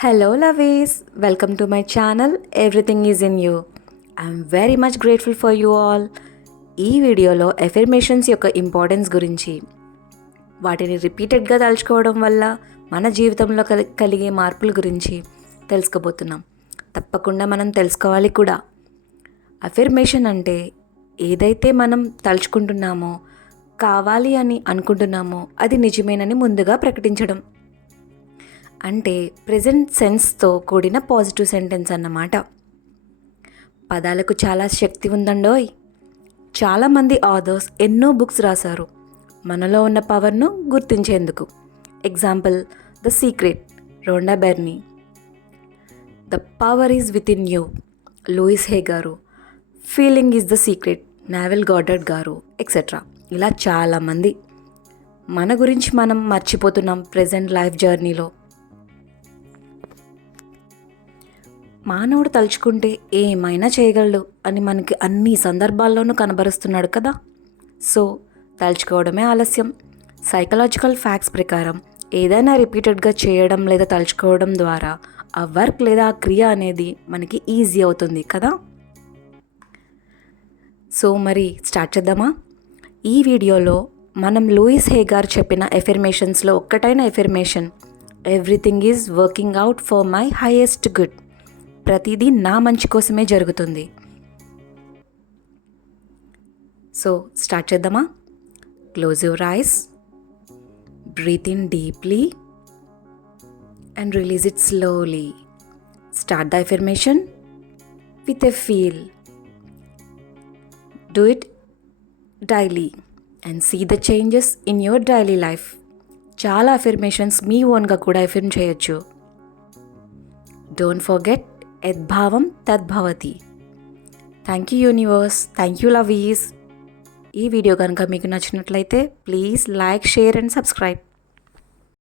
Hello, lovies. Welcome to my channel. Everything is in you. I'm very much grateful for you all. ఈ వీడియోలో affirmations యొక్క importance గురించి, వాటిని రిపీటెడ్గా తలుచుకోవడం వల్ల మన జీవితంలో కలిగే మార్పుల గురించి తెలుసుకోబోతున్నాం. తప్పకుండా మనం తెలుసుకోవాలి కూడా. అఫర్మేషన్ అంటే ఏదైతే మనం తలుచుకుంటున్నామో, కావాలి అని అనుకుంటున్నామో అది నిజమేనని ముందుగా ప్రకటించడం. అంటే ప్రెజెంట్ సెన్స్తో కూడిన పాజిటివ్ సెంటెన్స్ అన్నమాట. పదాలకు చాలా శక్తి ఉందండోయ్. చాలామంది ఆథర్స్ ఎన్నో బుక్స్ రాశారు మనలో ఉన్న పవర్ను గుర్తించేందుకు. Example the secret, Rhonda Byrne. The power is within you, Louise Hay గారు. Feeling is the secret, Neville Goddard గారు, ఎక్సెట్రా. ఇలా చాలామంది. మన గురించి మనం మర్చిపోతున్నాం ప్రెజెంట్ లైఫ్ జర్నీలో. మానవుడు తలుచుకుంటే ఏమైనా చేయగలడు అని మనకి అన్ని సందర్భాల్లోనూ కనబరుస్తున్నాడు కదా. సో తలుచుకోవడమే ఆలస్యం. సైకలాజికల్ ఫ్యాక్ట్స్ ప్రకారం ఏదైనా రిపీటెడ్గా చేయడం లేదా తలుచుకోవడం ద్వారా ఆ వర్క్ లేదా ఆ క్రియ అనేది మనకి ఈజీ అవుతుంది కదా. సో మరి స్టార్ట్ చేద్దామా? ఈ వీడియోలో మనం లూయిస్ హే గారు చెప్పిన ఎఫర్మేషన్స్లో ఒక్కటైన affirmation, everything is working out for my highest good. ప్రతిదీ నా మంచి కోసమే జరుగుతుంది. సో స్టార్ట్ చేద్దామా? Close your eyes, breathe in deeply and release it slowly. Start the affirmation with a feel. Do it daily and see the changes in your daily life. చాలా affirmations మీ ఓన్గా కూడా ఎఫర్మ్ చేయొచ్చు. Don't forget యద్భావం తద్భవతి. Thank you universe, thank you lovies. ఈ video కనుక మీకు నచ్చినట్లయితే please like, share and subscribe.